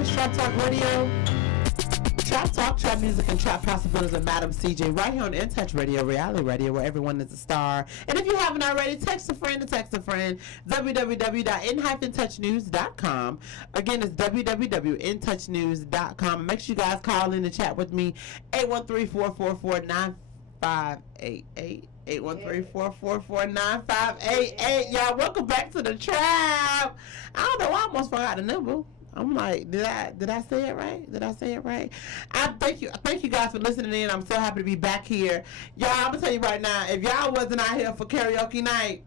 It's Trap Talk Radio. Trap Talk, Trap Music, and Trap Possibilities with Madam CJ right here on In Touch Radio, Reality Radio, where everyone is a star. And if you haven't already, text a friend to text a friend. www.in-touchnews.com. Again, it's www.intouchnews.com. Make sure you guys call in and chat with me. 813-444-9588. 813-444-9588. Y'all, welcome back to the trap. I don't know, I almost forgot the number. I'm like, did I say it right? Did I say it right? I thank you guys for listening in. I'm so happy to be back here. Y'all, I'm gonna tell you right now, if y'all wasn't out here for karaoke night,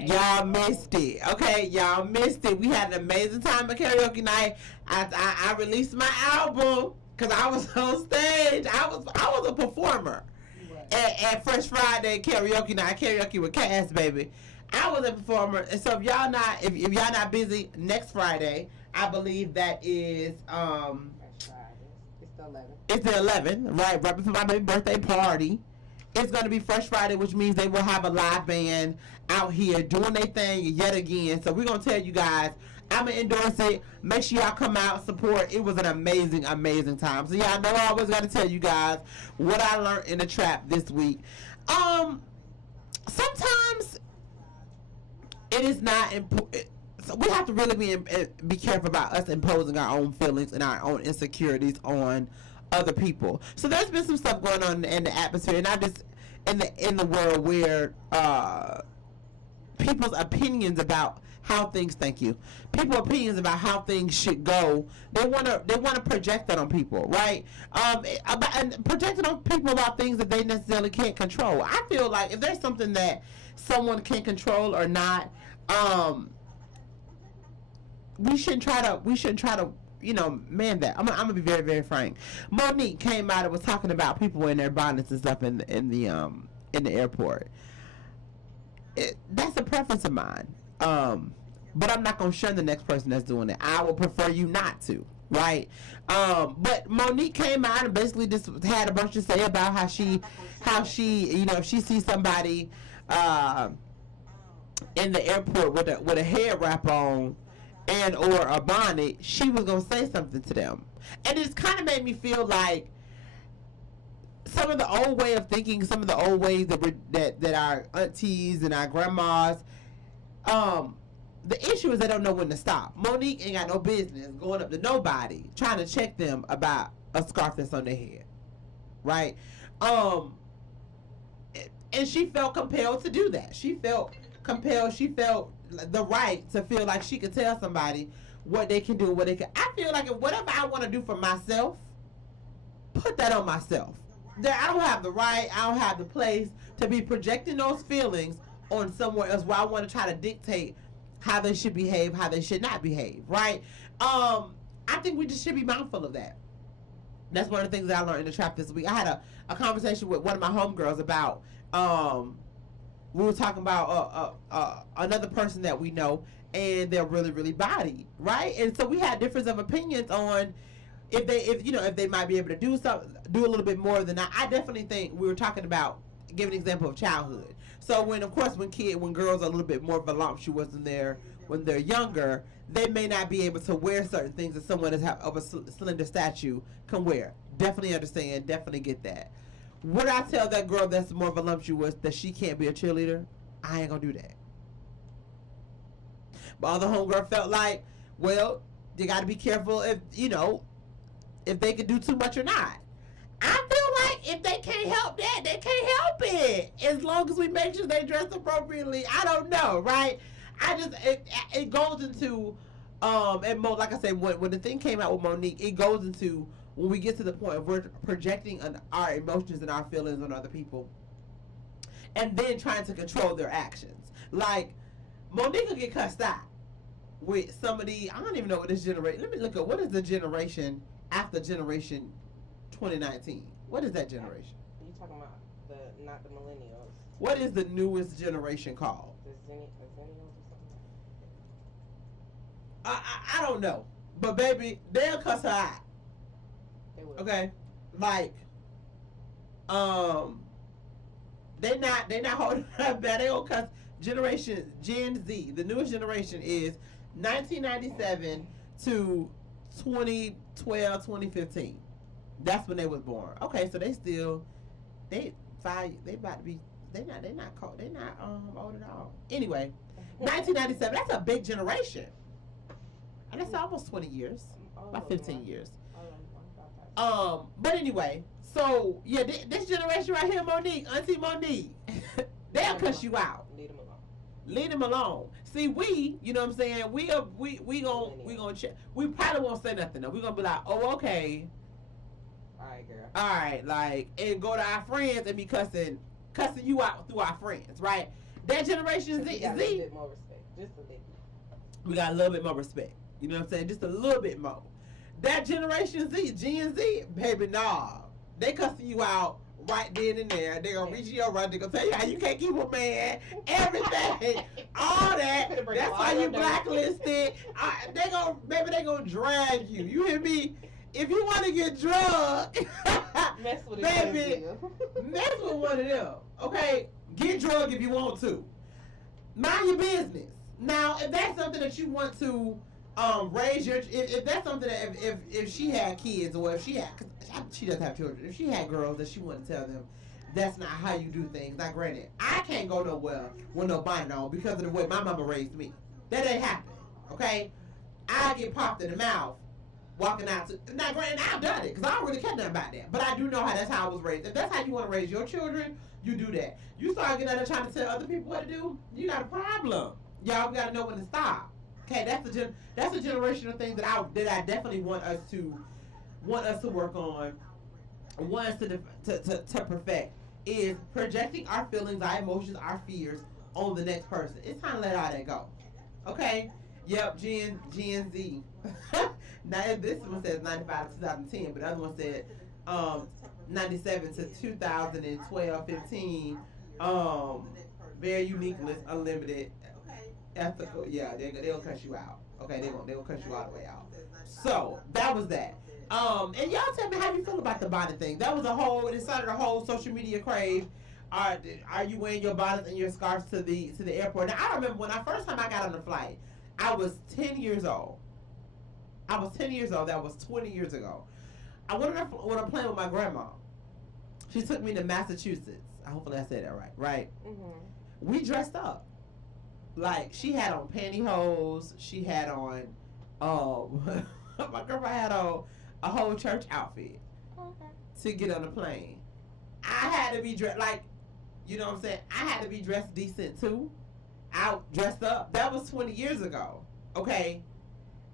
y'all missed it. Okay, y'all missed it. We had an amazing time at karaoke night. I released my album because I was on stage. I was a performer at Fresh Friday karaoke night. Karaoke with Cass, baby. I was a performer, and so if y'all not busy, next Friday, I believe that is Fresh Friday. It's the 11th. It's the 11th, right before my baby birthday party. It's going to be Fresh Friday, which means they will have a live band out here doing their thing yet again. So we're going to tell you guys, I'm going to endorse it. Make sure y'all come out, support. It was an amazing, amazing time. So y'all know I always got to tell you guys what I learned in the trap this week. Sometimes it is not important. So we have to really be careful about us imposing our own feelings and our own insecurities on other people. So there's been some stuff going on in the atmosphere, not just in the world, where people's opinions about how things people's opinions about how things should go, they want to project that on people, right? And project it on people about things that they necessarily can't control. I feel like if there's something that someone can control or not, we shouldn't try to man that. I'm gonna be very, very frank. Monique came out and was talking about people wearing their bonnets and stuff in the airport. That's a preference of mine. But I'm not gonna shun the next person that's doing it. I would prefer you not to, right? But Monique came out and basically just had a bunch to say about how she, if she sees somebody in the airport with a head wrap on and or a bonnet, she was gonna say something to them. And it's kind of made me feel like some of the old way of thinking, some of the old ways that our aunties and our grandmas, the issue is they don't know when to stop. Monique ain't got no business going up to nobody trying to check them about a scarf that's on their head, right? And she felt compelled to do that. She felt compelled. She felt the right to feel like she could tell somebody what they can do, what they can. I feel like if whatever I want to do for myself, put that on myself. I don't have the right, I don't have the place to be projecting those feelings on somewhere else where I want to try to dictate how they should behave, how they should not behave, right? I think we just should be mindful of that. That's one of the things that I learned in the trap this week. I had a conversation with one of my homegirls about, we were talking about another person that we know, and they're really, really bodied, right? And so we had difference of opinions on if they might be able to do a little bit more than that. I definitely think we were talking about giving an example of childhood. So when girls are a little bit more voluptuous when they're younger, they may not be able to wear certain things that someone of a slender stature can wear. Definitely understand. Definitely get that. Would I tell that girl that's more voluptuous that she can't be a cheerleader? I ain't gonna do that. But other homegirl felt like, well, you got to be careful if they can do too much or not. I feel like if they can't help that, they can't help it. As long as we make sure they dress appropriately. I don't know, right? It goes into and like I said, when the thing came out with Monique, it goes into when we get to the point of we're projecting our emotions and our feelings on other people, and then trying to control their actions. Like Monique will get cussed out with somebody. I don't even know what this generation. Let me look at what is the generation after generation 2019. What is that generation? Are you talking about not the millennials? What is the newest generation called? The Zennials or something? I don't know, but baby, they'll cuss her out. They will. Okay, like, they not holding her back. They don't cuss. Generation Gen Z, the newest generation is 1997 to 2012, 2015. That's when they was born. Okay, so they about to be they're not cold. They're not old at all. Anyway, 1997. That's a big generation. And that's almost 20 years. About 15 years. But anyway, so yeah, this generation right here, Monique, Auntie Monique, they'll cuss you out. Leave them alone. See, you know what I'm saying? We gonna check. We probably won't say nothing though. We gonna be like, oh, okay. All right, girl. All right, like, and go to our friends and be cussing you out through our friends, right? That generation Z. A little bit more respect, just a little. We got a little bit more respect. You know what I'm saying? Just a little bit more. That generation Z, Gen Z, baby, nah. They cussing you out right then and there. They gonna reach you over. They gonna tell you how you can't keep a man, everything, all that. That's why you blacklisted. They gonna drag you. You hear me? If you want to get drugged, mess with baby, mess with one of them. Okay, get drugged if you want to. Mind your business. Now, if that's something that you want to raise your, if that's something that if she had kids or if she had, cause she doesn't have children, if she had girls that she wanted to tell them that's not how you do things. Now, granted, I can't go nowhere with no bonnet on because of the way my mama raised me. That ain't happening. Okay, I get popped in the mouth walking out. Now, granted, I've done it because I don't really care nothing about that. But I do know how that's how I was raised. If that's how you want to raise your children, you do that. You start getting out there trying to tell other people what to do, you got a problem. Y'all got to know when to stop. Okay, that's a generational thing that I definitely want us to work on, want us to perfect, is projecting our feelings, our emotions, our fears on the next person. It's time to let all that go. Okay? Yep, Gen Z. Now this one says 95 to 2010, but the other one said 97 to 2012, 15. Very uniqueness, unlimited, ethical. Yeah, they'll cut you out. Okay, they'll cut you all the way out. So that was that. And y'all tell me how you feel about the bonnet thing. That was it started a whole social media crave. Are you wearing your bonnets and your scarves to the airport? Now I remember when first time I got on the flight, I was 10 years old. That was 20 years ago. I went on a plane with my grandma. She took me to Massachusetts. Hopefully I said that right. Right? Mm-hmm. We dressed up. Like, she had on pantyhose. She had on, my girlfriend had on a whole church outfit to get on the plane. I had to be dressed, like, you know what I'm saying? I had to be dressed decent too. Out dressed up. That was 20 years ago. Okay?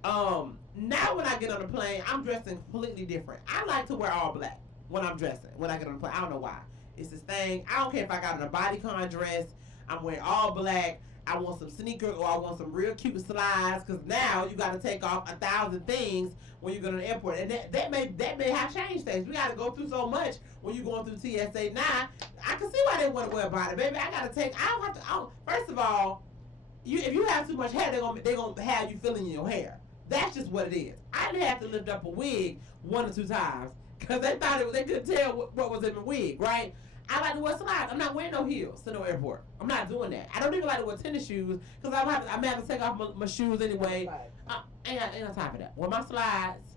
Now when I get on the plane, I'm dressing completely different. I like to wear all black when I'm dressing, when I get on the plane. I don't know why. It's this thing. I don't care if I got on a bodycon dress. I'm wearing all black. I want some sneakers or I want some real cute slides, because now you got to take off 1,000 things when you go to the airport, and that may have changed things. We got to go through so much when you're going through TSA. Now I can see why they want to wear a bonnet, baby. I got to take. I don't have to. First of all, if you have too much hair, they're gonna have you feeling in your hair. That's just what it is. I didn't have to lift up a wig 1 or 2 times because they thought they couldn't tell what was in the wig, right? I like to wear slides. I'm not wearing no heels to no airport. I'm not doing that. I don't even like to wear tennis shoes because I may have to take off my shoes anyway. Ain't got time for that. Wear my slides.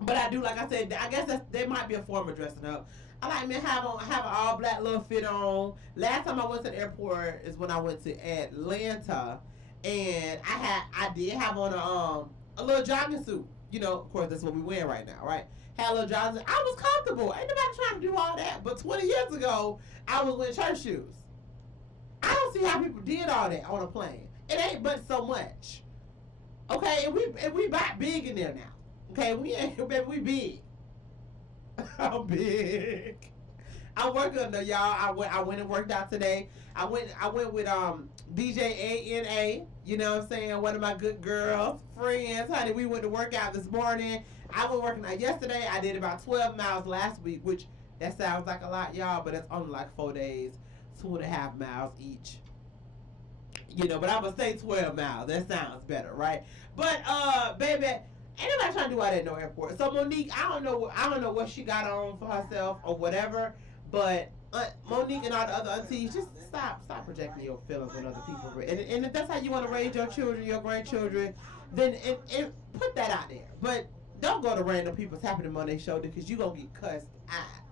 But I do, like I said, I guess that might be a form of dressing up. I like me have an all black little fit on. Last time I went to the airport is when I went to Atlanta, and I did have on a little jogging suit. You know, of course, that's what we wear right now, right? Had a little jogging. I was comfortable. Ain't nobody trying to do all that. But 20 years ago, I was wearing church shoes. I don't see how people did all that on a plane. It ain't but so much. Okay, and we back big in there now. Okay, we big. I'm big. I'm working though, y'all. I went and worked out today. I went with DJ ANA. You know what I'm saying? One of my good girls, friends, honey. We went to work out this morning. I went working out yesterday. I did about 12 miles last week, which that sounds like a lot, y'all, but it's only like 4 days, 2.5 miles each. You know, but I would say 12 miles. That sounds better, right? But baby, ain't nobody trying to do all that at no airport. So Monique, I don't know what she got on for herself or whatever, but Monique and all the other aunties, just stop projecting your feelings on other people. And if that's how you want to raise your children, your grandchildren, then and put that out there. But don't go to random people tapping them on their shoulder because you gonna get cussed out.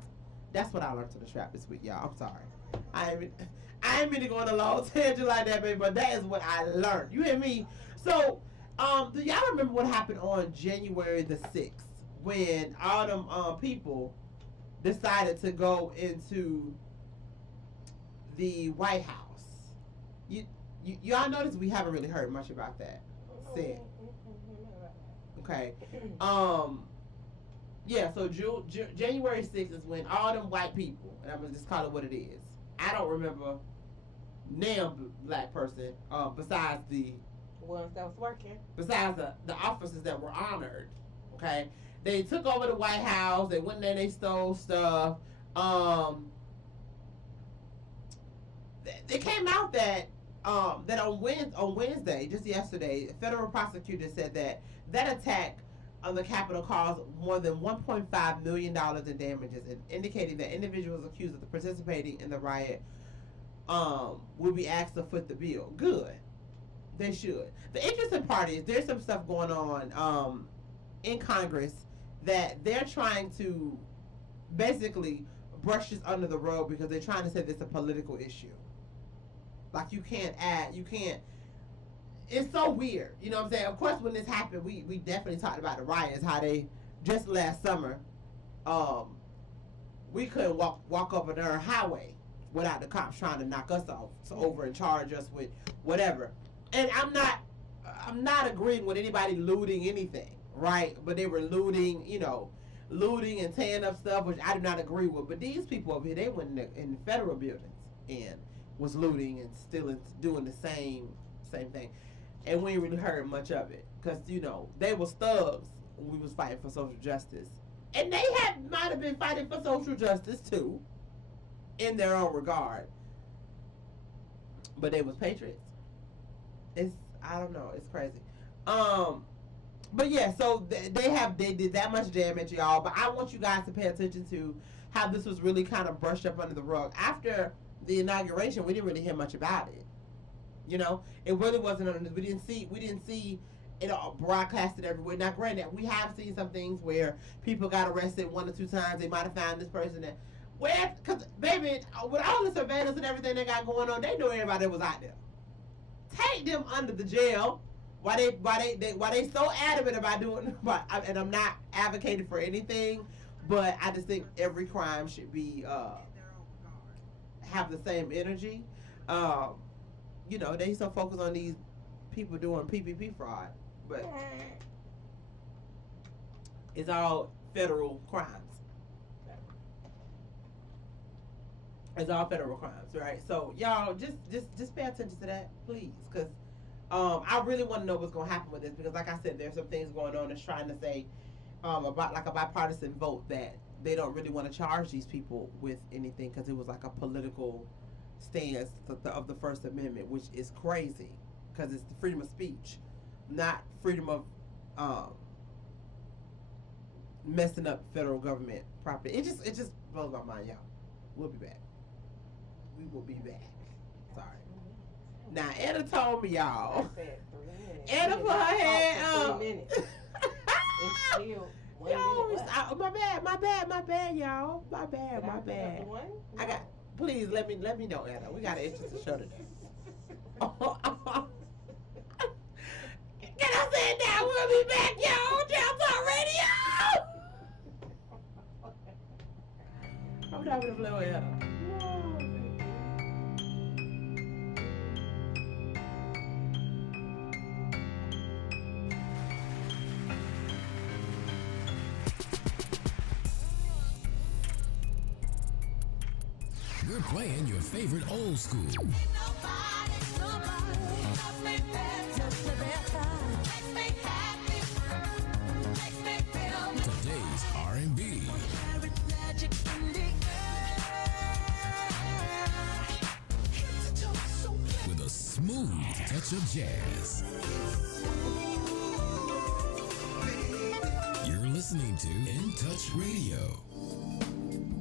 That's what I learned to the trap this week, y'all. I'm sorry. I ain't mean to go on a long tangent like that, baby, but that is what I learned. You hear me? So, do y'all remember what happened on January the 6th when all them people decided to go into the White House? Y'all notice we haven't really heard much about that said. Okay. Yeah, so January 6th is when all them white people, and I'm going to just call it what it is. I don't remember now black person besides the ones that was working. Besides the officers that were honored. Okay. They took over the White House. They went in there and they stole stuff. It came out that on Wednesday, just yesterday, a federal prosecutor said that attack on the Capitol caused more than $1.5 million in damages, and indicating that individuals accused of participating in the riot will be asked to foot the bill. Good. They should. The interesting part is there's some stuff going on in Congress that they're trying to basically brush this under the rug because they're trying to say this is a political issue. Like you can't, it's so weird. You know what I'm saying? Of course, when this happened, we definitely talked about the riots, how they, just last summer, we couldn't walk up an highway without the cops trying to knock us off, over and charge us with whatever. And I'm not agreeing with anybody looting anything, right? But they were looting and tearing up stuff, which I do not agree with. But these people over here, they went in the federal buildings and was looting and stealing, doing the same thing. And we ain't really heard much of it because, they was thugs when we was fighting for social justice. And they might have been fighting for social justice too, in their own regard. But they was patriots. I don't know, it's crazy. But yeah, so they did that much damage, y'all. But I want you guys to pay attention to how this was really kind of brushed up under the rug. After the inauguration, we didn't really hear much about it. It really wasn't on the, we didn't see it all broadcasted everywhere. Now, granted, we have seen some things where people got arrested 1 or 2 times. They might have found this person because baby, with all the surveillance and everything they got going on, they knew everybody that was out there. Take them under the jail. Why they so adamant about doing? And I'm not advocating for anything, but I just think every crime should be have the same energy. They so focused on these people doing PPP fraud, but it's all federal crimes. It's all federal crimes, right? So y'all just pay attention to that, please, because I really want to know what's going to happen with this, because like I said, there's some things going on that's trying to say about like a bipartisan vote that they don't really want to charge these people with anything because it was like a political stance of the First Amendment, which is crazy because it's the freedom of speech, not freedom of messing up federal government property. It just blows my mind, y'all. We'll be back. We will be back. Sorry. Now, Anna told me, y'all. Anna put her hand up. 3 minutes. It's still 1 minute. My bad, y'all. My bad. I got. Please let me know, Anna. We got an interesting show today. Can I say it now? We'll be back, y'all. Jail Talk Radio. I'm dropping the flow, Anna. We're playing your favorite old school. Today's R&B. With a smooth touch of jazz. You're listening to In Touch Radio.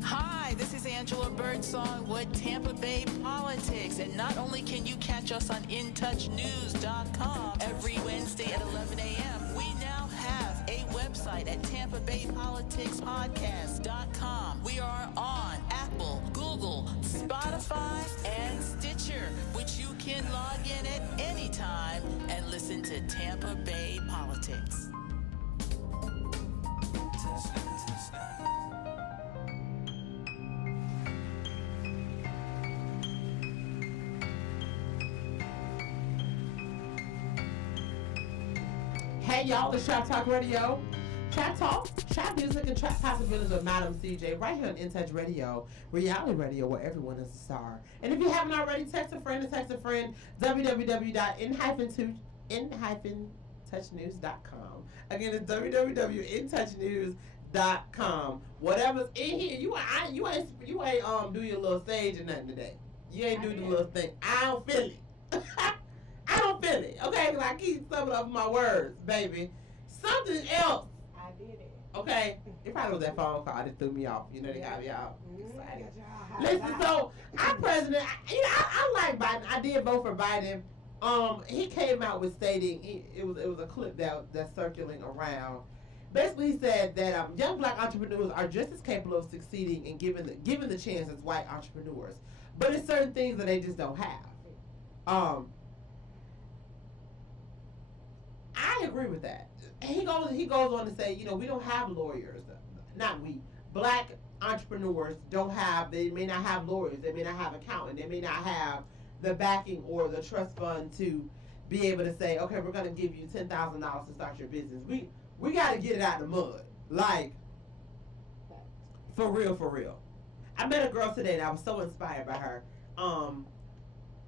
Hi, this is Angela Birdsong with Tampa Bay Politics. And not only can you catch us on InTouchNews.com every Wednesday at 11 a.m., we now have a website at TampaBayPoliticsPodcast.com. We are on Apple, Google, Spotify, and Stitcher, which you can log in at any time and listen to Tampa Bay Politics. Hey y'all, it's Trap Talk Radio. Trap Talk, trap music, and trap possibilities with Madam CJ right here on In Touch Radio, reality radio where everyone is a star. And if you haven't already, text a friend www.in-touchnews.com. Again, it's www.intouchnews.com. Whatever's in here, you ain't do your little stage or nothing today. You ain't do the little thing. I don't feel it. I don't feel it. Okay, because I keep stumbling over my words, baby. Something else. I did it. Okay, it probably was that phone call that threw me off. You know, they got me all excited. Mm-hmm. Listen, so our president, I like Biden. I did vote for Biden. He came out with stating it was a clip that's circulating around. Basically, he said that young black entrepreneurs are just as capable of succeeding and given the chance as white entrepreneurs, but it's certain things that they just don't have. I agree with that. He goes on to say, we don't have lawyers. Not we. Black entrepreneurs they may not have lawyers. They may not have accountants. They may not have the backing or the trust fund to be able to say, okay, we're going to give you $10,000 to start your business. We got to get it out of the mud. Like, for real. I met a girl today and I was so inspired by her.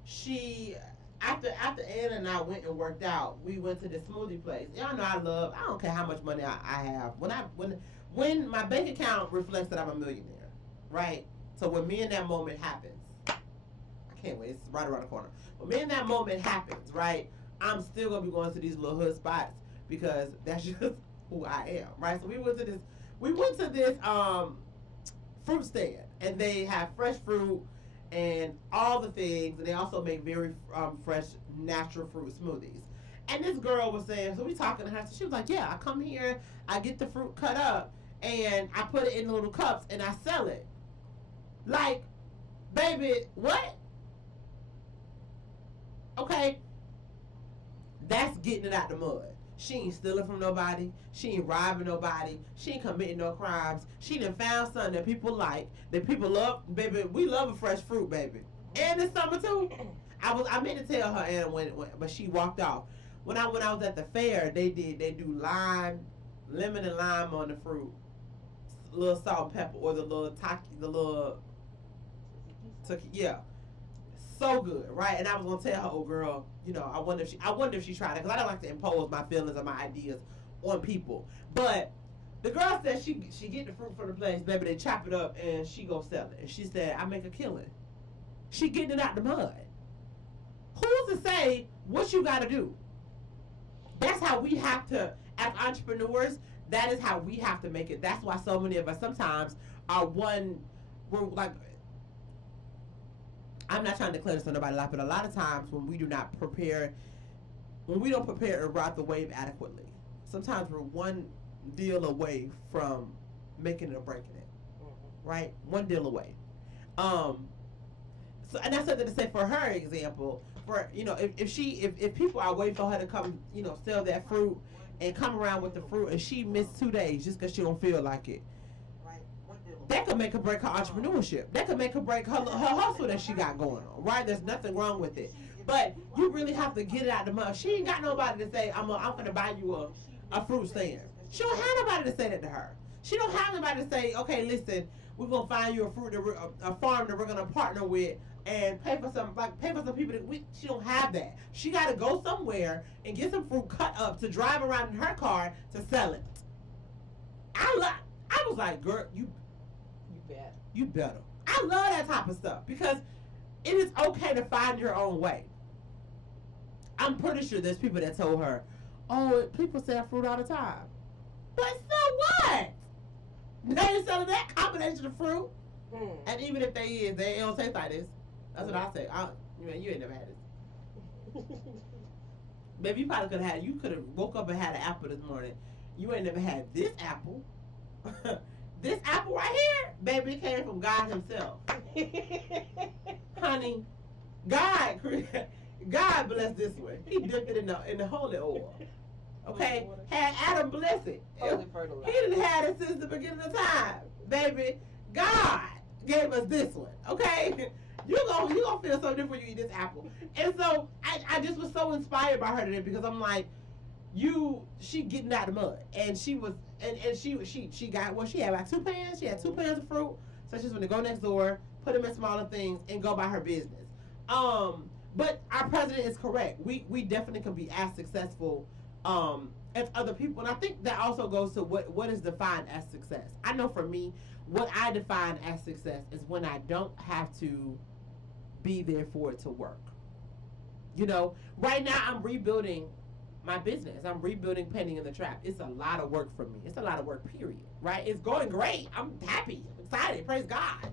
She... After Anna and I went and worked out, we went to the smoothie place. Y'all know I don't care how much money I have. When my bank account reflects that I'm a millionaire, right? So when me and that moment happens, I can't wait, it's right around the corner. When me and that moment happens, right, I'm still going to be going to these little hood spots because that's just who I am, right? So we went to this fruit stand, and they have fresh fruit, and all the things, and they also make very fresh, natural fruit smoothies. And this girl was saying, so we talking to her, so she was like, yeah, I come here, I get the fruit cut up, and I put it in little cups, and I sell it. Like, baby, what? Okay, that's getting it out the mud. She ain't stealing from nobody. She ain't robbing nobody. She ain't committing no crimes. She done found something that people like, that people love. Baby, we love a fresh fruit, baby. And it's summer too. I meant to tell her, and but she walked off. When I was at the fair, they do lemon and lime on the fruit, a little salt and pepper, or the little yeah. So good, right? And I was gonna tell her, oh girl, I wonder if she tried it, because I don't like to impose my feelings or my ideas on people. But the girl said she get the fruit from the place, baby. They chop it up and she go sell it. And she said, I make a killing. She getting it out the mud. Who's to say what you got to do? That's how we have to, as entrepreneurs. That is how we have to make it. That's why so many of us sometimes we're like. I'm not trying to declare this on nobody's life, but a lot of times when we don't prepare and ride the wave adequately, sometimes we're one deal away from making it or breaking it, right? One deal away. So, and that's something to say for her example. For if people are waiting for her to come, sell that fruit and come around with the fruit, and she missed 2 days just because she don't feel like it. That could make her break her entrepreneurship. That could make her break her hustle that she got going on, right? There's nothing wrong with it. But you really have to get it out the mud. She ain't got nobody to say, I'm going to buy you a fruit stand. She don't have nobody to say that to her. She don't have nobody to say, okay, listen, we're going to find you a farm that we're going to partner with and pay for some people. She don't have that. She got to go somewhere and get some fruit cut up to drive around in her car to sell it. I was like, girl, you better. I love that type of stuff because it is okay to find your own way. I'm pretty sure there's people that told her, oh, people sell fruit all the time. But so what? Now you're selling that combination of fruit. And even if they is, they don't taste like this. That's what I say. You ain't never had this. Baby, you probably could have had. You could have woke up and had an apple this morning. You ain't never had this apple. This apple right here, baby, it came from God Himself. Honey, God blessed this one. He dipped it in the holy oil. Okay, had Adam bless it. Holy fertilizer. He didn't have it since the beginning of time, baby. God gave us this one. Okay, you gonna feel so different when you eat this apple. And so I just was so inspired by her today because I'm like, she getting out of the mud, and she was, and she got what she had about 2 pans. She had 2 pans of fruit, so she's going to go next door, put them in smaller things, and go by her business. But our president is correct. We definitely can be as successful as other people, and I think that also goes to what is defined as success. I know for me, what I define as success is when I don't have to be there for it to work. You know, right now I'm rebuilding my business. I'm rebuilding Penny in the Trap. It's a lot of work for me. It's a lot of work, period. Right? It's going great. I'm happy. I'm excited. Praise God.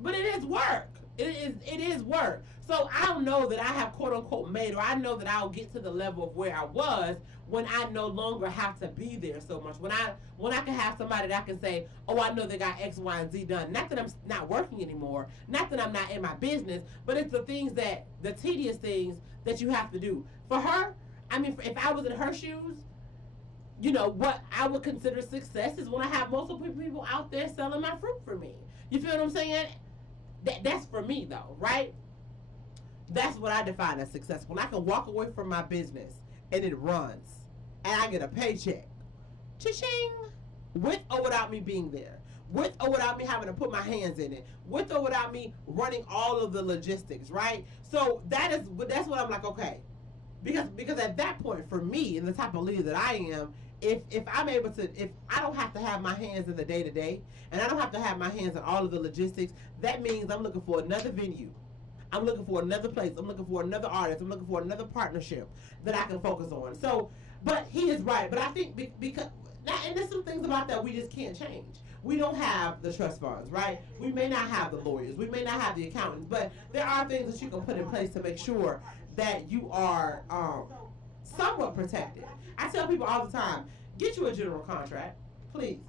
But it is work. It is work. So I don't know that I have quote unquote made, or I know that I'll get to the level of where I was when I no longer have to be there so much. When I can have somebody that I can say, oh, I know they got X, Y, and Z done. Not that I'm not working anymore. Not that I'm not in my business, but it's the tedious things that you have to do. For her, I mean, if I was in her shoes, you know, what I would consider success is when I have multiple people out there selling my fruit for me. You feel what I'm saying? That's for me, though, right? That's what I define as success. When I can walk away from my business and it runs and I get a paycheck, cha-ching, with or without me being there, with or without me having to put my hands in it, with or without me running all of the logistics, right? So that's what I'm like, okay. Because at that point, for me, and the type of leader that I am, if I'm able to, if I don't have to have my hands in the day-to-day, and I don't have to have my hands in all of the logistics, that means I'm looking for another venue. I'm looking for another place. I'm looking for another artist. I'm looking for another partnership that I can focus on. So, but he is right. But I think because, and there's some things about that we just can't change. We don't have the trust funds, right? We may not have the lawyers. We may not have the accountants. But there are things that you can put in place to make sure that you are somewhat protected. I tell people all the time, get you a general contract, please.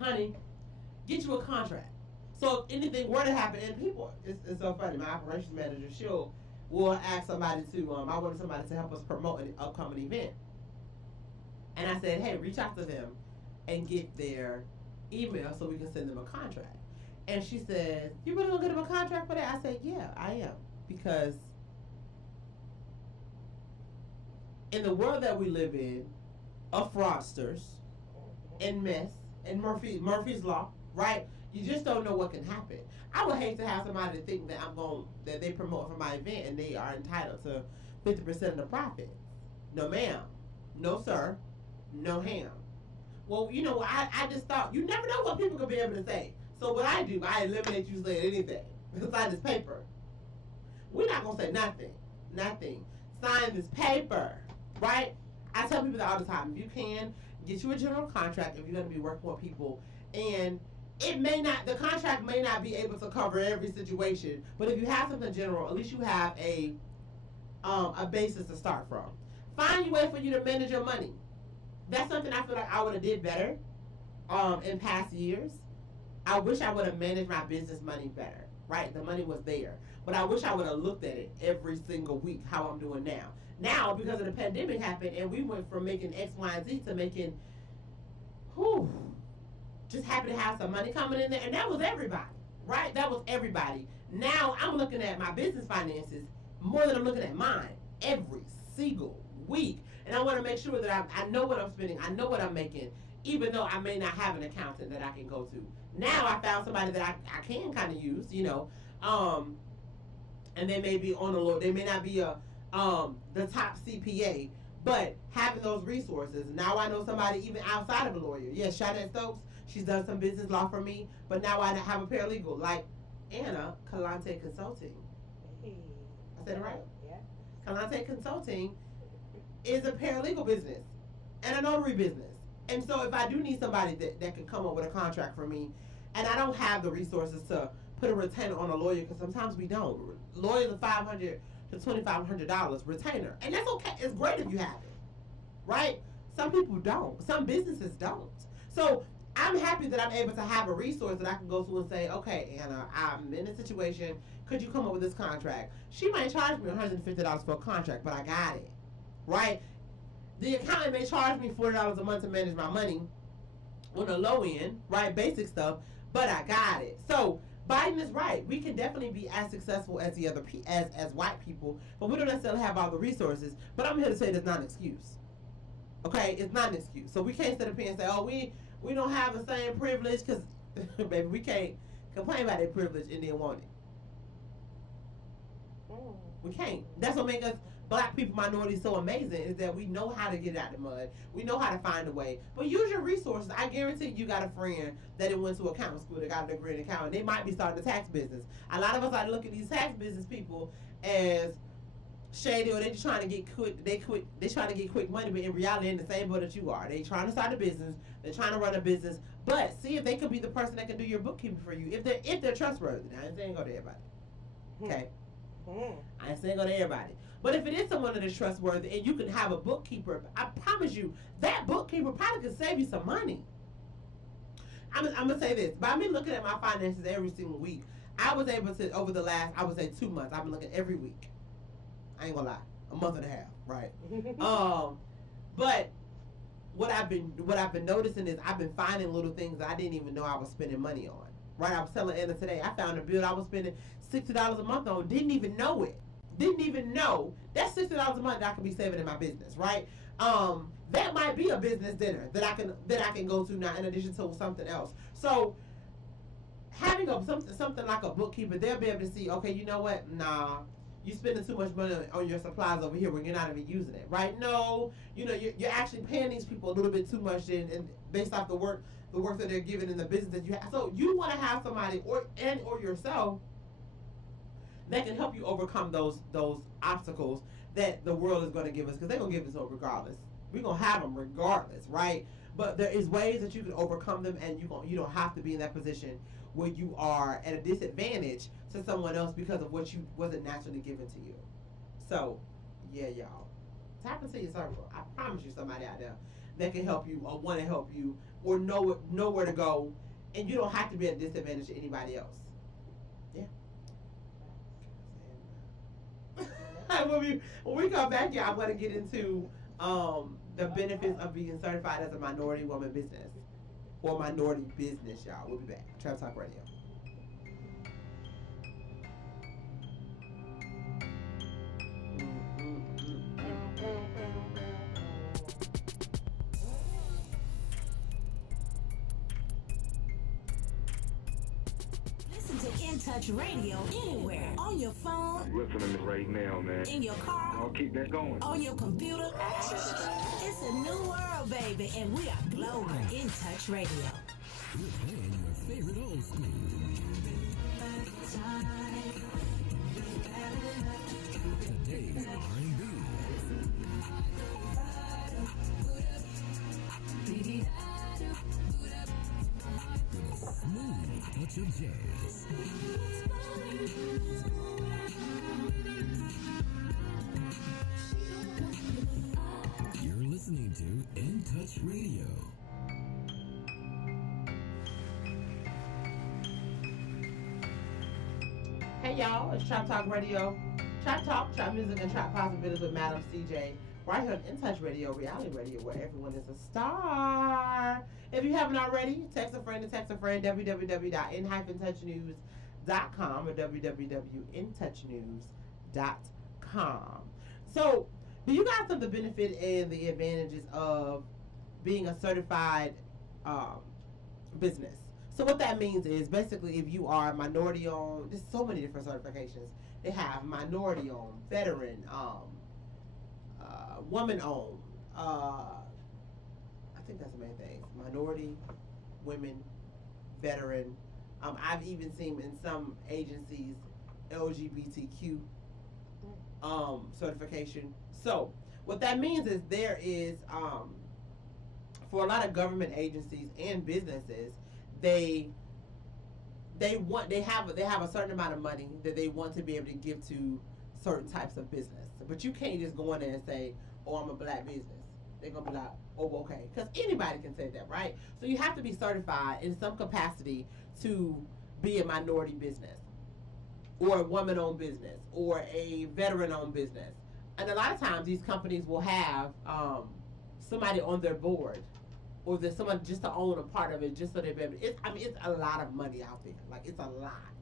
Honey, get you a contract. So if anything were to happen, and people, it's so funny, my operations manager, will ask somebody to, I wanted somebody to help us promote an upcoming event. And I said, hey, reach out to them and get their email so we can send them a contract. And she said, you really gonna get them a contract for that? I said, yeah, I am. Because in the world that we live in, of fraudsters and mess and Murphy's Law, right? You just don't know what can happen. I would hate to have somebody think that that they promote for my event and they are entitled to 50% of the profit. No ma'am. No sir. No ham. Well, you know, I just thought, you never know what people could be able to say. So what I do, I eliminate you saying anything beside this paper. We're not going to say nothing. Nothing. Sign this paper, right? I tell people that all the time. If you can, get you a general contract if you're going to be working with people. And the contract may not be able to cover every situation, but if you have something general, at least you have a basis to start from. Find a way for you to manage your money. That's something I feel like I would have did better in past years. I wish I would have managed my business money better, right? The money was there. But I wish I would have looked at it every single week, how I'm doing now. Now, because of the pandemic happened, and we went from making X, Y, and Z to making, just happy to have some money coming in there. And that was everybody, right? That was everybody. Now, I'm looking at my business finances more than I'm looking at mine every single week. And I want to make sure that I know what I'm spending. I know what I'm making, even though I may not have an accountant that I can go to. Now I found somebody that I can kind of use, you know, and they may be on the low. They may not be the top CPA, but having those resources. Now I know somebody even outside of a lawyer. Yes, Shanette Stokes, she's done some business law for me, but now I have a paralegal like Anna Calante Consulting. I said it right? Yeah. Calante Consulting is a paralegal business and a notary business. And so if I do need somebody that can come up with a contract for me, and I don't have the resources to put a retainer on a lawyer because sometimes we don't. Lawyers are $500 to $2,500 retainer, and that's okay. It's great if you have it, right? Some people don't. Some businesses don't. So I'm happy that I'm able to have a resource that I can go to and say, okay, Anna, I'm in a situation. Could you come up with this contract? She might charge me $150 for a contract, but I got it, right? The accountant may charge me $40 a month to manage my money on the low end, right? Basic stuff, but I got it. So Biden is right. We can definitely be as successful as the other as white people, but we don't necessarily have all the resources. But I'm here to say that's not an excuse. Okay, it's not an excuse. So we can't sit up here and say, oh, we don't have the same privilege, because baby, we can't complain about that privilege and then want it. We can't. That's what makes us black people, minorities, so amazing, is that we know how to get out the mud. We know how to find a way. But use your resources. I guarantee you got a friend that went to accounting school, that got a degree in accounting. They might be starting a tax business. A lot of us look at these tax business people as shady, or they just trying to get quick. They trying to get quick money, but in reality, they're in the same boat that you are. They trying to start a business. They're trying to run a business. But see if they could be the person that can do your bookkeeping for you. If they're trustworthy. Now, I ain't saying go to everybody. Okay. I ain't saying go to everybody. But if it is someone that is trustworthy and you can have a bookkeeper, I promise you, that bookkeeper probably could save you some money. I'm going to say this. By me looking at my finances every single week, I was able to, over the last, I would say 2 months, I've been looking every week. I ain't going to lie. A month and a half, right? But what I've been noticing is I've been finding little things that I didn't even know I was spending money on. Right? I was telling Anna today, I found a bill I was spending $60 a month on. Didn't even know it. Didn't even know that's $60 a month that I could be saving in my business, right? That might be a business dinner that I can go to now in addition to something else. So having something like a bookkeeper, they'll be able to see, okay, you know what? Nah, you're spending too much money on your supplies over here when you're not even using it, right? No, you're actually paying these people a little bit too much, and based off the work that they're giving in the business that you have. So you want to have somebody or yourself that can help you overcome those obstacles that the world is going to give us, because they're going to give us those regardless. We're going to have them regardless, right? But there is ways that you can overcome them, and you don't have to be in that position where you are at a disadvantage to someone else because of what wasn't naturally given to you. So, yeah, y'all. Tap into your circle. I promise you somebody out there that can help you or want to help you or know where to go, and you don't have to be at a disadvantage to anybody else. Yeah. When we come back here, I'm going to get into the benefits of being certified as a minority woman business or minority business, y'all. We'll be back. Trap Talk Radio. In Touch Radio anywhere. On your phone. I'm listening right now, man. In your car. I'll keep that going. On your computer. It's a new world, baby, and we are global. In Touch Radio. We're playing your favorite old school. Today's R&B. With a smooth touch of jazz. You're listening to In Touch Radio. Hey y'all, it's Trap Talk Radio. Trap Talk, trap music, and trap possibilities with Madam CJ. Right here on In Touch Radio, reality radio, where everyone is a star. If you haven't already, text a friend, www.in-touchnews.com or www.intouchnews.com. So, do you guys know the benefit and the advantages of being a certified business? So what that means is basically if you are minority owned, there's so many different certifications. They have minority owned, veteran, woman owned. I think that's the main thing. Minority, women, veteran. I've even seen in some agencies LGBTQ certification. So what that means is there is for a lot of government agencies and businesses, they they have a certain amount of money that they want to be able to give to certain types of business. But you can't just go in there and say, "Oh, I'm a black business." They're gonna be like, "Oh, okay," because anybody can say that, right? So you have to be certified in some capacity to be a minority business, or a woman-owned business, or a veteran-owned business. And a lot of times, these companies will have somebody on their board, or there's someone just to own a part of it, just so they be able. It's a lot of money out there. Like, it's a lot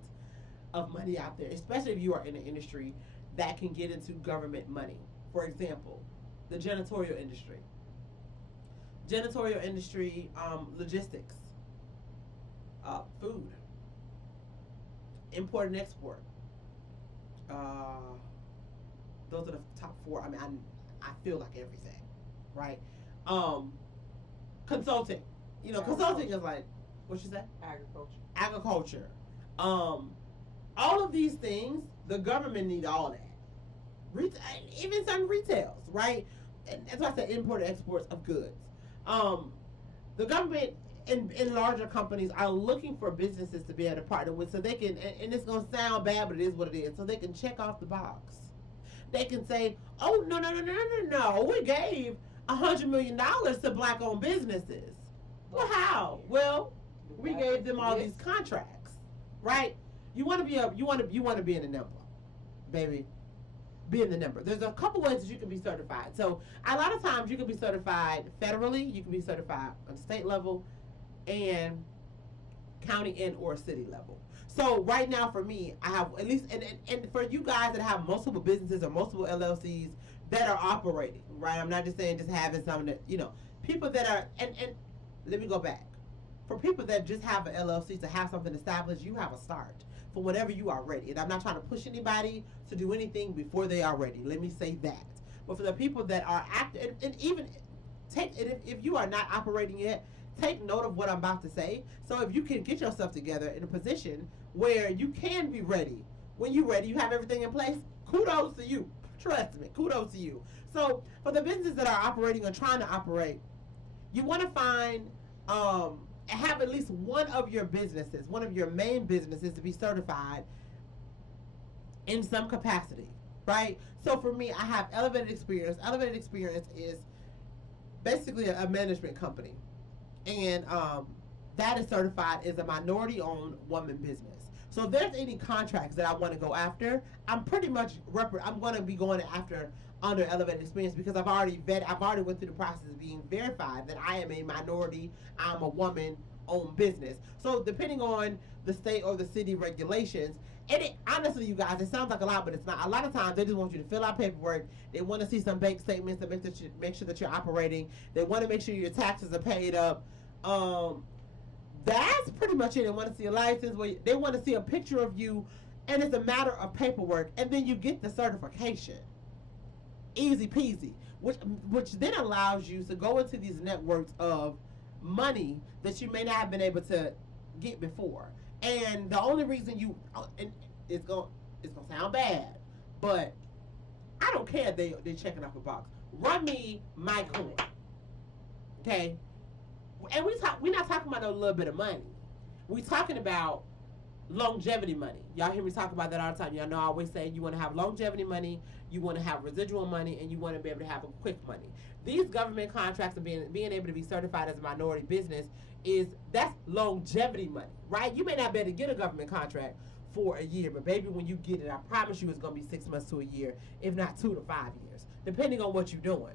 of money out there, especially if you are in an industry that can get into government money. For example, the janitorial industry, logistics, food, import and export. Those are the top four. I mean, I feel like everything, right? Consulting. You know, consulting is like, what you say? Agriculture. All of these things, the government need all that. Even some retails, right? And that's why I said import and exports of goods. The government and larger companies are looking for businesses to be able to partner with, so they can, and it's going to sound bad, but it is what it is, so they can check off the box. They can say, "Oh, no, we gave $100 million to black-owned businesses." Well, how? Well, we gave them all these contracts, right? You want to be in the number, baby. Be in the number. There's a couple ways that you can be certified. So a lot of times you can be certified federally. You can be certified on state level, and county and or city level. So right now for me, I have at least, and for you guys that have multiple businesses or multiple LLCs that are operating, right? I'm not just saying just having something that, you know, people that are, and let me go back. For people that just have an LLC to have something established, you have a start for whenever you are ready. And I'm not trying to push anybody to do anything before they are ready. Let me say that. But for the people that are active, and even take it, if you are not operating yet, take note of what I'm about to say. So if you can get yourself together in a position where you can be ready, when you're ready, you have everything in place, kudos to you. Trust me, kudos to you. So for the businesses that are operating or trying to operate, you want to find, have at least one of your businesses, one of your main businesses to be certified in some capacity, right? So for me, I have Elevated Experience. Elevated Experience is basically a management company. And that is certified as a minority-owned woman business. So if there's any contracts that I want to go after, I'm pretty much I'm going to be going after under Elevated Experience, because I've already went through the process of being verified that I am a minority, I'm a woman-owned business. So depending on the state or the city regulations, and honestly, you guys, it sounds like a lot, but it's not. A lot of times, they just want you to fill out paperwork. They want to see some bank statements to make sure that you're operating. They want to make sure your taxes are paid up. That's pretty much it. They want to see a license. They want to see a picture of you, and it's a matter of paperwork, and then you get the certification. Easy peasy, which then allows you to go into these networks of money that you may not have been able to get before. And the only reason and it's gonna sound bad, but I don't care if they're checking off a box. Run me my coin, okay? And we're not talking about a little bit of money. We're talking about longevity money. Y'all hear me talk about that all the time. Y'all know I always say you want to have longevity money, you want to have residual money, and you want to be able to have a quick money. These government contracts and being able to be certified as a minority business that's longevity money, right? You may not be able to get a government contract for a year, but baby, when you get it, I promise you it's going to be 6 months to a year, if not 2 to 5 years, depending on what you're doing.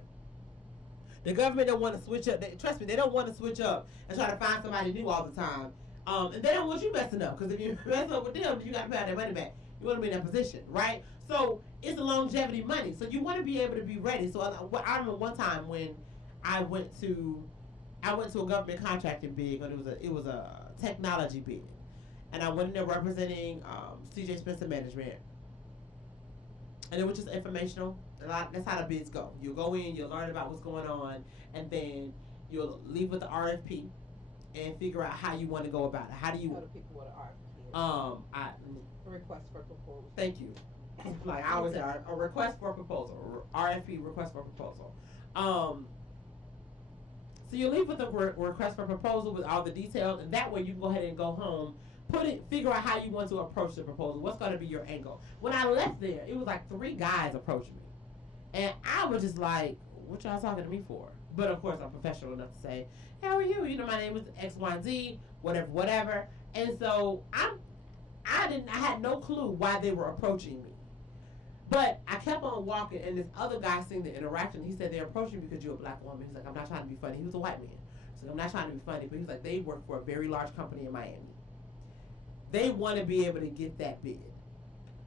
The government don't want to switch up. Trust me, they don't want to switch up and try to find somebody new all the time. And they don't want you messing up, because if you mess up with them, you got to pay that money back. You want to be in that position, right? So it's a longevity money. So you want to be able to be ready. So I remember one time when I went to a government contracting bid, and it was a technology bid, and I went in there representing CJ Spencer Management, and it was just informational. That's how the bids go. You go in, you'll learn about what's going on, and then you'll leave with the RFP and figure out how you want to go about it. How do you? Tell the people what an RFP is. A request for proposal. Thank you. Like I always say, a request for a proposal, RFP, request for proposal. So you leave with a request for proposal with all the details, and that way you can go ahead and go home, figure out how you want to approach the proposal. What's going to be your angle? When I left there, it was like 3 guys approached me. And I was just like, what y'all talking to me for? But of course, I'm professional enough to say, how are you? You know, my name is X, Y, and Z, whatever. And so I had no clue why they were approaching me. But I kept on walking, and this other guy seeing the interaction. He said, they're approaching you because you're a black woman. He's like, I'm not trying to be funny. He was a white man. He's like, I'm not trying to be funny. But he's like, they work for a very large company in Miami. They want to be able to get that bid.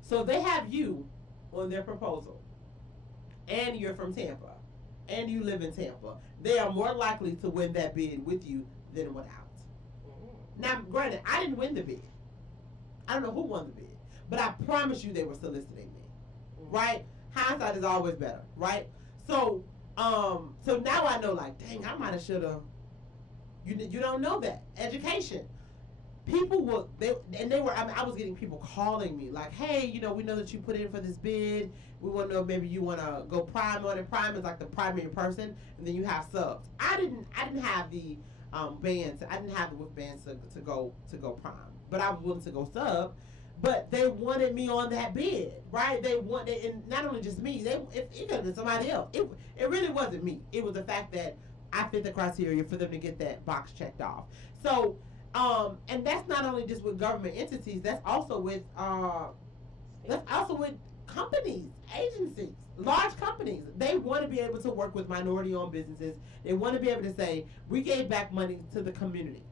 So they have you on their proposal, and you're from Tampa, and you live in Tampa. They are more likely to win that bid with you than without. Now, granted, I didn't win the bid. I don't know who won the bid. But I promise you they were soliciting me. Right? Hindsight is always better. Right? So now I know, like, dang, I might have should have. You don't know that. Education. People will, I was getting people calling me like, hey, you know, we know that you put in for this bid. We want to know maybe you want to go prime on it. Prime is like the primary person, and then you have subs. I didn't have the bands. I didn't have the with bands to go prime, but I was willing to go sub. But they wanted me on that bid, right? They wanted, and not only just me. It could have been somebody else. It really wasn't me. It was the fact that I fit the criteria for them to get that box checked off. So. And that's not only just with government entities. That's also with companies, agencies, large companies. They want to be able to work with minority-owned businesses. They want to be able to say, we gave back money to the community,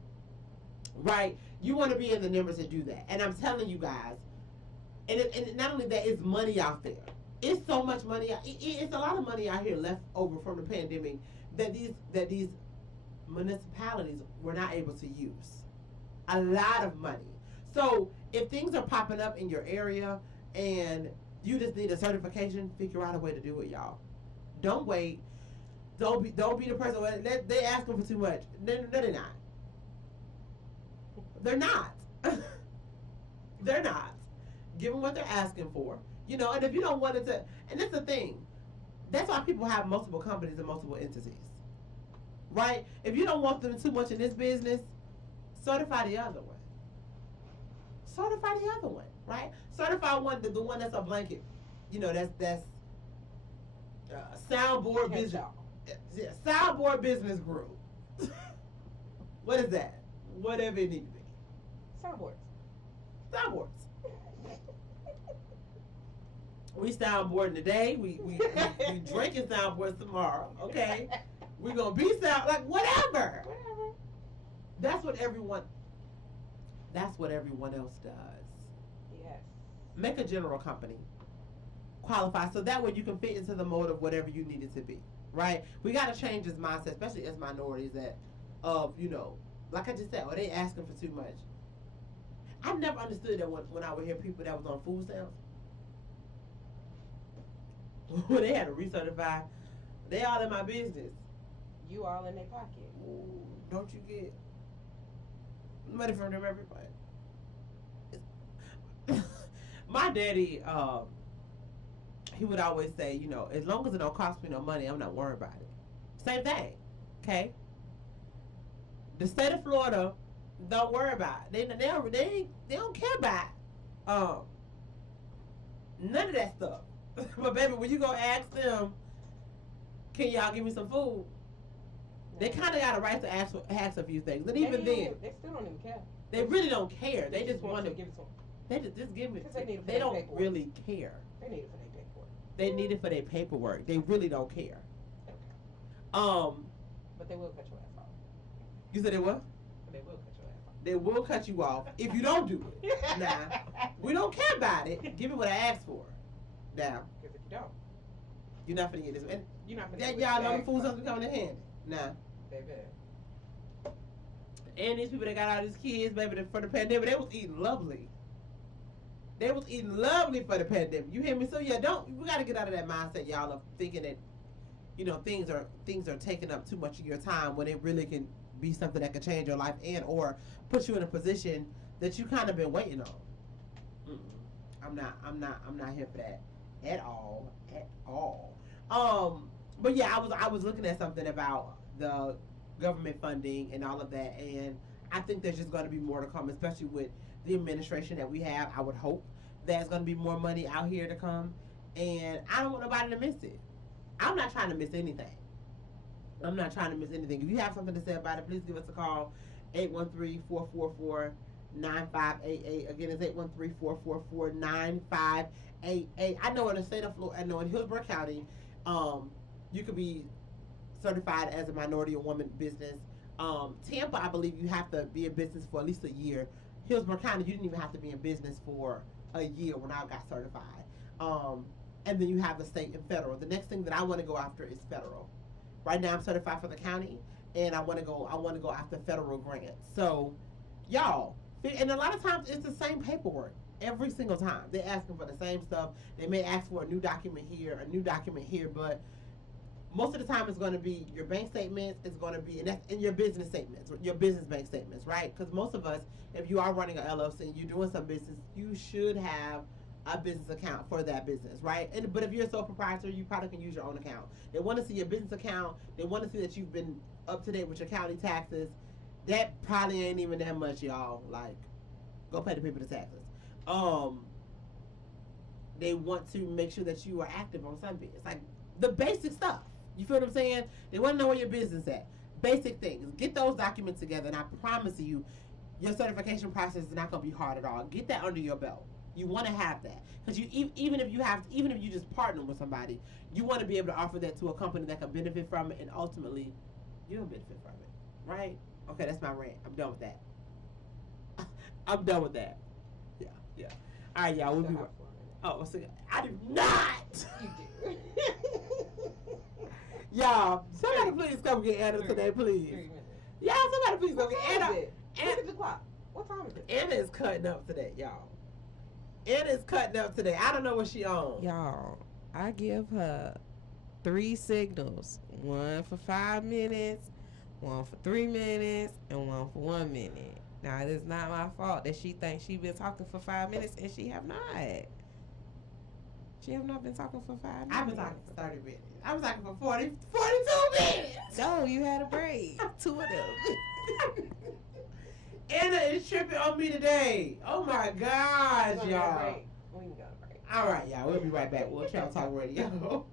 right? You want to be in the numbers to do that. And I'm telling you guys, and not only that, it's money out there. It's so much money. It's a lot of money out here left over from the pandemic that these municipalities were not able to use. A lot of money. So if things are popping up in your area and you just need a certification, figure out a way to do it, y'all. Don't wait. Don't be the person. They asking for too much. No, they're not. They're not. They're not. Give them what they're asking for. You know, and if you don't want it to, and that's the thing. That's why people have multiple companies and multiple entities. Right? If you don't want them too much in this business, certify the other one. Certify the other one, right? Certify the one that's a blanket. You know, that's soundboard business. Yeah, soundboard business group. What is that? Whatever it needs to be. Soundboards. We soundboarding today. We drinking soundboards tomorrow. Okay. We're gonna be like whatever. That's what everyone else does. Yes. Make a general company. Qualify so that way you can fit into the mode of whatever you need it to be. Right? We gotta change this mindset, especially as minorities, that you know, like I just said, are they asking for too much? I never understood that when I would hear people that was on food stamps. When they had to recertify, they all in my business. You all in their pocket. Ooh, don't you get money from them everybody? My daddy, he would always say, you know, as long as it don't cost me no money, I'm not worried about it. Same thing, okay? The state of Florida, don't worry about it. They don't care about none of that stuff. But baby, when you go ask them, can y'all give me some food? They kind of got a right to ask a few things, and even then, they still don't even care. They really don't care. They just want to give it to them. They just give it. They don't paperwork. really care. They need it for their paperwork. They need it for their paperwork. They really don't care. Okay. But they will cut your ass off. You said they what? They will cut your ass off. They will cut you off if you don't do it. Now, we don't care about it. Give me what I asked for. Now, Because if you don't, you're not finna get this. And you're not that gonna y'all know the food something coming in handy. Now, baby. and these people that got all these kids, baby, for the pandemic, they was eating lovely. They was eating lovely for the pandemic. You hear me? So yeah, we gotta get out of that mindset, y'all, of thinking that, you know, things are taking up too much of your time when it really can be something that can change your life and or put you in a position that you kind of been waiting on. I'm not here for that at all. But yeah, I was looking at something about the government funding and all of that, and I think there's just going to be more to come, especially with the administration that we have. I would hope there's going to be more money out here to come, and I don't want nobody to miss it. I'm not trying to miss anything. I'm not trying to miss anything. If you have something to say about it, please give us a call. 813-444-9588. Again, it's 813-444-9588. I know in the state of Florida, I know in Hillsborough County, you could be certified as a minority or woman business. Tampa, I believe you have to be in business for at least a year. Hillsborough County, you didn't even have to be in business for a year when I got certified. And then you have the state and federal. The next thing that I want to go after is federal. Right now, I'm certified for the county, and I want to go after federal grants. So, y'all, and a lot of times it's the same paperwork every single time. They're asking for the same stuff. They may ask for a new document here, but most of the time it's going to be your bank statements. It's going to be and your business statements, your business bank statements, right? Because most of us, if you are running an LLC and you're doing some business, you should have a business account for that business, right? But if you're a sole proprietor, you probably can use your own account. They want to see your business account. They want to see that you've been up to date with your county taxes. That probably ain't even that much, y'all. Like, go pay the people the taxes. They want to make sure that you are active on Sunday. It's like the basic stuff. You feel what I'm saying? They want to know where your business at. Basic things. Get those documents together, and I promise you, your certification process is not going to be hard at all. Get that under your belt. You want to have that because even if you just partner with somebody, you want to be able to offer that to a company that can benefit from it, and ultimately, you'll benefit from it, right? Okay, that's my rant. I'm done with that. I'm done with that. Yeah. All right, y'all. We'll be right. Oh, so I do not. You do. Y'all, somebody please come get Anna today, please. 3 minutes. Y'all, somebody please come get Anna. Look at the clock. What time is it? Anna is cutting up today, y'all. Anna is cutting up today. I don't know what she on. Y'all, I give her 3 signals. 1 for 5 minutes, 1 for 3 minutes, and 1 for 1 minute. Now, it is not my fault that she thinks she been talking for 5 minutes, and she have not. She have not been talking for 5 minutes. I've been talking for 30 minutes. I was talking for 42 minutes. No, you had a break. 2 of them. Anna is tripping on me today. Oh my gosh, We're gonna y'all. go break. We can go to break. All right, y'all. We'll be right back. We'll try to talk radio. No.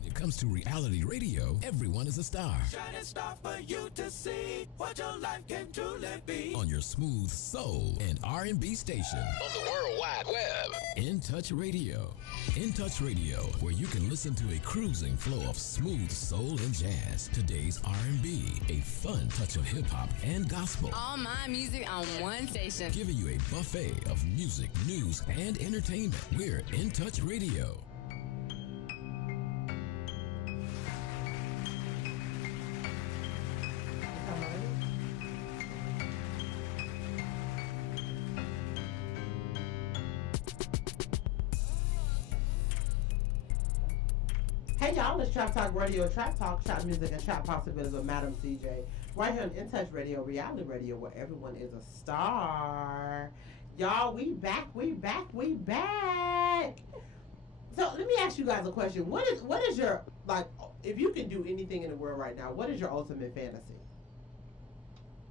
When it comes to reality radio, everyone is a star. Shining star for you to see what your life can truly be. On your smooth soul and R&B station. On the World Wide Web. In Touch Radio. In Touch Radio, where you can listen to a cruising flow of smooth soul and jazz, today's R&B, a fun touch of hip-hop and gospel. All my music on one station. Giving you a buffet of music, news, and entertainment. We're In Touch Radio. Hey y'all, it's Trap Talk Radio, Trap Talk, Trap Music, and Trap Possibilities with Madam CJ. Right here on In Touch Radio, reality radio, where everyone is a star. Y'all, we back. So let me ask you guys a question. What is your, like, if you can do anything in the world right now, what is your ultimate fantasy?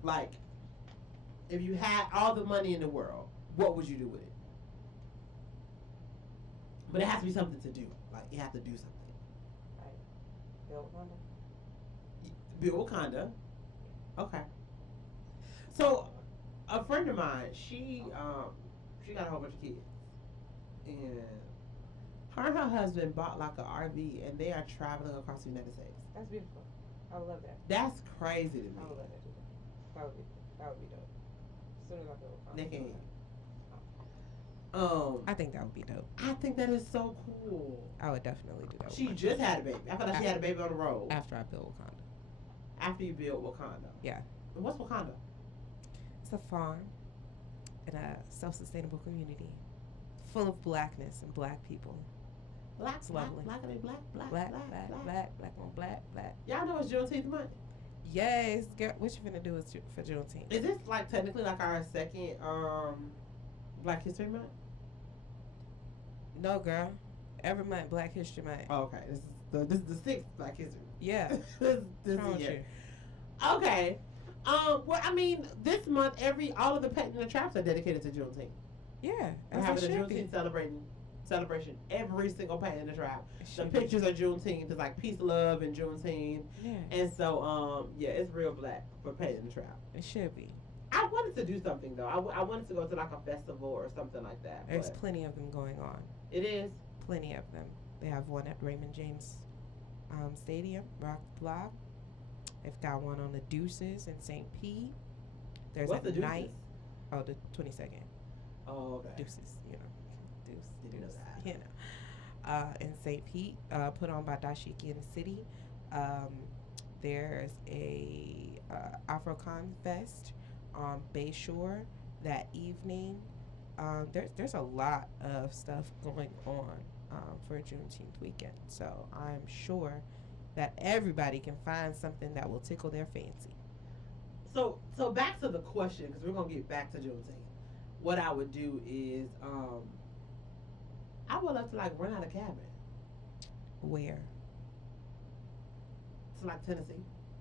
Like, if you had all the money in the world, what would you do with it? But it has to be something to do. Like, you have to do something. Build Wakanda. Okay. So, a friend of mine, she got a whole bunch of kids, and her husband bought like an RV, and they are traveling across the United States. That's beautiful. I would love that. That's crazy to me. I would love that too. That would be dope. As soon as I go. Nikki. I think that would be dope. I think that is so cool. I would definitely do that. She just had a baby. I thought she had a baby on the road. After I build Wakanda. After you build Wakanda. Yeah. And what's Wakanda? It's a farm in a self-sustainable community full of blackness and black people. Black, It's black, lovely. black on black. Black on black. Y'all know it's Juneteenth month. Yes, girl. What you finna do for Juneteenth? Is this like technically like our second Black History Month? No, girl. Every month, Black History Month. Oh, okay. This is the sixth Black History. Yeah. this What's wrong is with year. you? Okay. Well, I mean, this month, all of the Petting and the Traps are dedicated to Juneteenth. Yeah, We're as having it a should be. Juneteenth celebration. Every single Petting and the Trap. It The should be. pictures are Juneteenth. It's like peace, love, and Juneteenth. Yeah, And so, yeah, it's real black for Petting and the Trap. it should be. I wanted to do something though. I wanted to go to like a festival or something like that. There's but plenty of them going on. it is. Plenty of them. They have one at Raymond James Stadium, Rock the Block. They've got one on the Deuces in St. Pete. There's What's a the night. Deuces? Oh, the 22nd. Oh, okay. Deuces, you know. Didn't know Deuce, that. you know. In St. Pete, put on by Dashiki in the City. There's a AfroCon Fest on Bayshore that evening. There's a lot of stuff going on for Juneteenth weekend. So I'm sure that everybody can find something that will tickle their fancy. So back to the question, because we're gonna get back to Juneteenth. What I would do is, I would love to like rent out a cabin Where? to like Tennessee.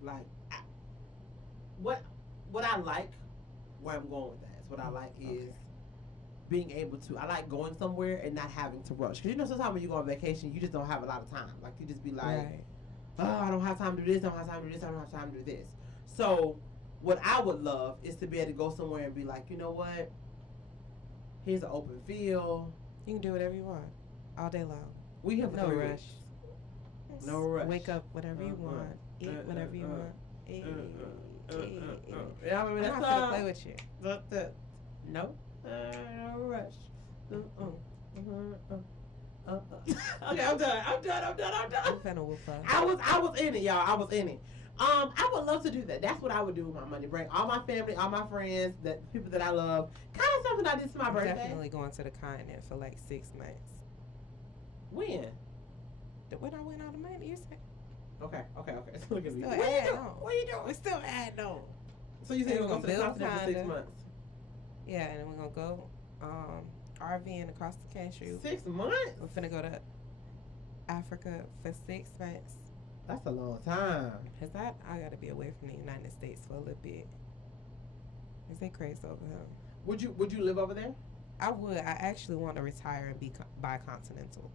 Like, what I like, where I'm going with that is what I like is Okay. being able to. I like going somewhere and not having to rush. Because you know, sometimes when you go on vacation, you just don't have a lot of time. Like you just be like, Right. oh, I don't have time to do this, I don't have time to do this, I don't have time to do this. So what I would love is to be able to go somewhere and be like, you know what? Here's an open field. You can do whatever you want all day long. We have No 3 rush. weeks. No rush. Wake up whenever you Uh-uh. want. Eat whenever you want. Yeah, I I'm mean, not that's gonna play with you. No. No rush. Okay, I'm done. I'm finna whoop her. I was in it, y'all. I was in it. I would love to do that. That's what I would do with my money. Bring all my family, all my friends, that people that I love. Kind of something I did for my I'm birthday. definitely going to the continent for like 6 months. When? When I went out of money, you said. Okay. So look at me. Still What you adding doing? on. What you doing? We're still adding on. So you said We're you're going to gonna the build continent for 6 kinda. months. Yeah, and then we're gonna go RVing across the country. 6 months? We're finna go to Africa for 6 months. That's a long time. Cause I gotta be away from the United States for a little bit. Cause they crazy over here. Would you live over there? I would. I actually want to retire and be bicontinental.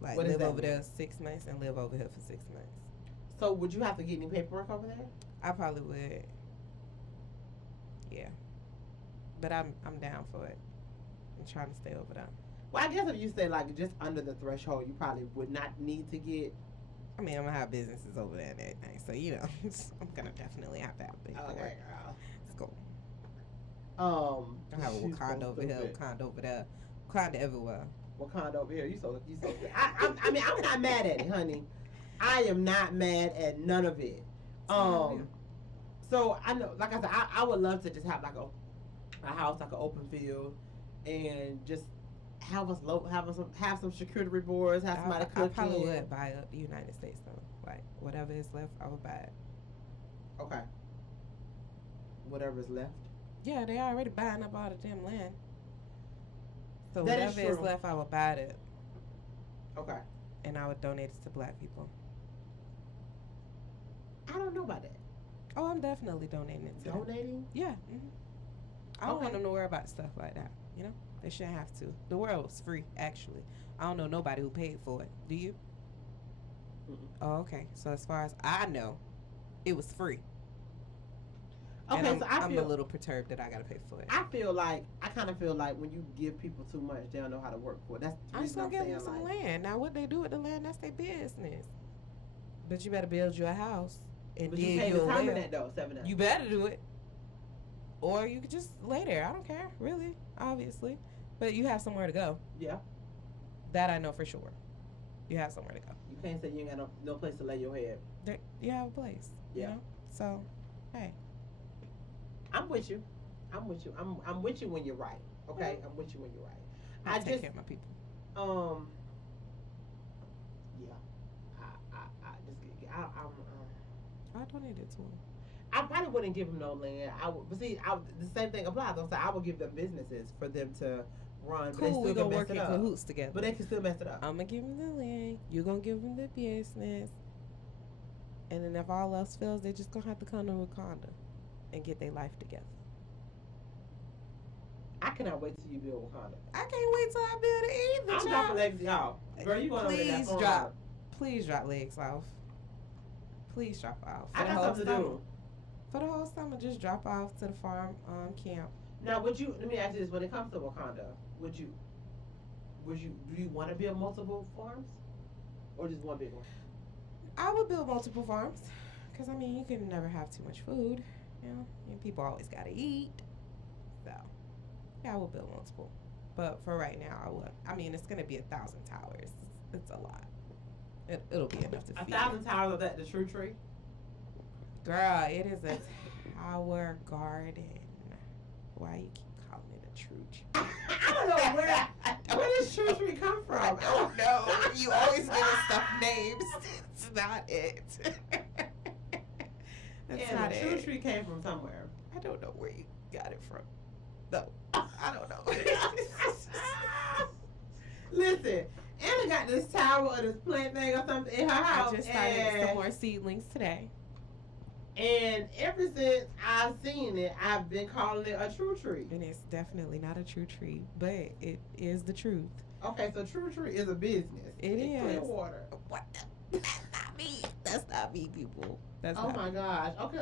Like What does live that over mean? there 6 months and live over here for 6 months. So would you have to get any paperwork over there? I probably would. Yeah. But I'm down for it. I'm trying to stay over there. Well, I guess if you say like just under the threshold, you probably would not need to get. I mean, I'm gonna have businesses over there and everything, so you know, I'm gonna definitely have to have paperwork. Okay, girl. Let's go. I have a she's Wakanda so over here, stupid. Wakanda over there, Wakanda everywhere. Wakanda over here. You so good. I mean, I'm not mad at it, honey. I am not mad at none of it. So I know, like I said, I would love to just have like a house, like an open field, and just have some charcuterie boards, have somebody I cook. probably would buy up the United States though. Like whatever is left, I would buy it. Okay. Whatever's left. Yeah, they already buying up all the damn land. So That is whatever is true. left, I would buy it, Okay. and I would donate it to black people. I don't know about that. Oh, I'm definitely donating it to them. Donating? Yeah. I don't Okay. want them to worry about stuff like that. You know, they shouldn't have to. The world's free, actually. I don't know nobody who paid for it. Do you? Mm-mm. Oh, okay. So as far as I know, it was free. Okay, And so I'm a little perturbed that I gotta pay for it. I kind of feel like when you give people too much, they don't know how to work for it. That's the I'm just reason gonna I'm give them saying, some like, land. Now, what they do with the land, that's their business. But you better build you a house and But you dig can't you a determine well. that though, 7 You better do it. Or you could just lay there. I don't care, really, obviously. But you have somewhere to go. Yeah. That I know for sure. You have somewhere to go. You can't say you ain't got no place to lay your head. You have a place. Yeah. You know? So, hey. I'm with you. I'm with you. I'm with you when you're right. Okay? I'm with you when you're right. I I take just care of my people. yeah. I just I'm I donated to him. I probably wouldn't give them no land. But see, the same thing applies. I would give them businesses for them to run. Cool, but we they still gonna can work mess in it up. cahoots together. But they can still mess it up. I'm gonna give him the land. You gonna give him the business. And then if all else fails, they just gonna have to come to Wakanda and get their life together. I cannot wait till you build Wakanda. I can't wait till I build it either. I'm dropping legs, y'all. Girl, you going over there? Please drop. Please drop legs off. Please drop off. I got something to do. For the whole summer, just drop off to the farm camp. Now, let me ask you this: when it comes to Wakanda, do you want to build multiple farms, or just one big one? I would build multiple farms, because I mean, you can never have too much food. You know, and people always gotta eat. So, yeah, I will build multiple. But for right now, I would. I mean, it's gonna be 1,000 towers. It's a lot. It'll be enough to feed. 1,000 towers of that, the true tree. Girl, it is a tower garden. Why you keep calling it a true tree? I don't know where does true tree come from? I don't know. You always give us stuff names. It's not it. That's not the it. true tree came from somewhere. I don't know where you got it from. No, I don't know. Listen, Anna got this tower or this plant thing or something in her house. I just started some more seedlings today. And ever since I've seen it, I've been calling it a true tree. And it's definitely not a true tree, but it is the truth. Okay, so true tree is a business. It is. Clearwater. What? That's not me. That's not me, people. That's Oh not my me. gosh. Okay,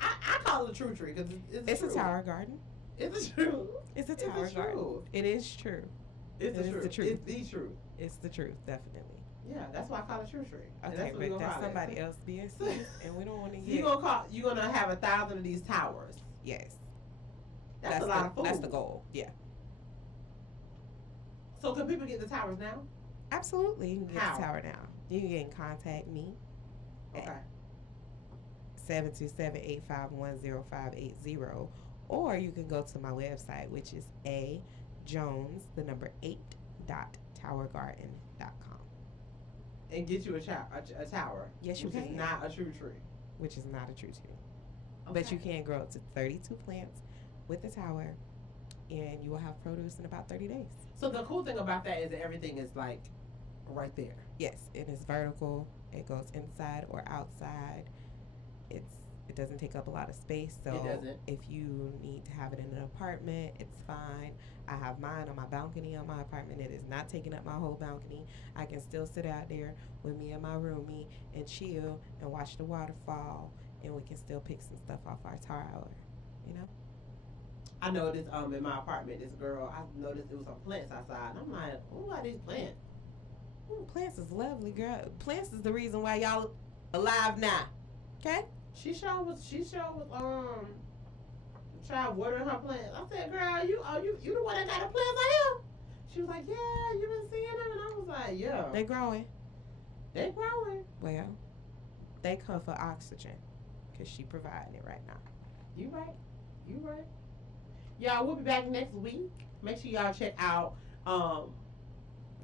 I call it a true tree because It's true. a tower garden. It's a true. It's a tower garden. It is true. It's It the is truth. the truth. It's the truth. It's the truth, definitely. Yeah, that's why I call it true tree. And Okay, that's what we but gonna that's call it. somebody else being sis, and we don't want to You hear. you're gonna have 1,000 of these towers. Yes, That's a lot of food. That's the goal. Yeah, So can people get the towers now? absolutely. You can get How? the tower now. You can get in contact me. Okay. 727-851-0580, or you can go to my website, which is ajones8.towergarden.com. And get you a tower. Yes, you which can. is not a true tree. Which is not a true tree. But you can grow up to 32 plants with the tower, and you will have produce in about 30 days. So the cool thing about that is that everything is like right there. Yes, it is vertical. It goes inside or outside. It doesn't take up a lot of space. So It doesn't. if you need to have it in an apartment, it's fine. I have mine on my balcony on my apartment. It is not taking up my whole balcony. I can still sit out there with me and my roomie and chill and watch the waterfall, and we can still pick some stuff off our tower. You know? I noticed in my apartment, this girl, I noticed it was some plants outside. And I'm like, who are these plants? Ooh, plants is lovely, girl. Plants is the reason why y'all alive now. Okay? She sure was trying watering her plants. I said, girl, you the one that got the plants out here? She was like, yeah, you been seeing them? And I was like, yeah. They growing. They growing. Well, they come for oxygen because she providing it right now. You right. You right. Y'all, we'll be back next week. Make sure y'all check out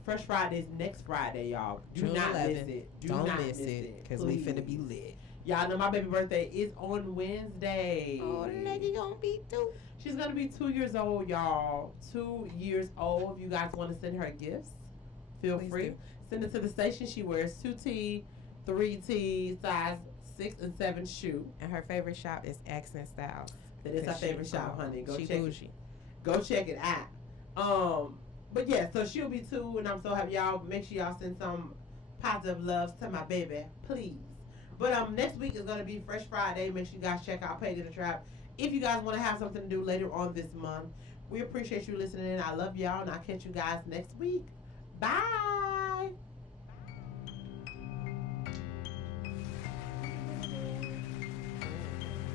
Fresh Fridays next Friday, y'all. Do June not 11th. miss it. Don't miss it because we finna be lit. Y'all know my baby birthday is on Wednesday. Oh, the nigga gonna be too. She's gonna be 2 years old, y'all. 2 years old. If you guys want to send her gifts, feel Please free. do. Send it to the station. She wears 2T, 3T, size 6 and 7 shoe. And her favorite shop is Accent Styles. That is her 'Cause she favorite shop, bougie. honey. Go She check bougie. it. Go check it out. But yeah, so she'll be 2, and I'm so happy. Y'all make sure y'all send some positive loves to my baby, please. But next week is gonna be Fresh Friday. Make sure you guys check out Peggy the Trap. If you guys want to have something to do later on this month, we appreciate you listening. I love y'all, and I'll catch you guys next week. Bye.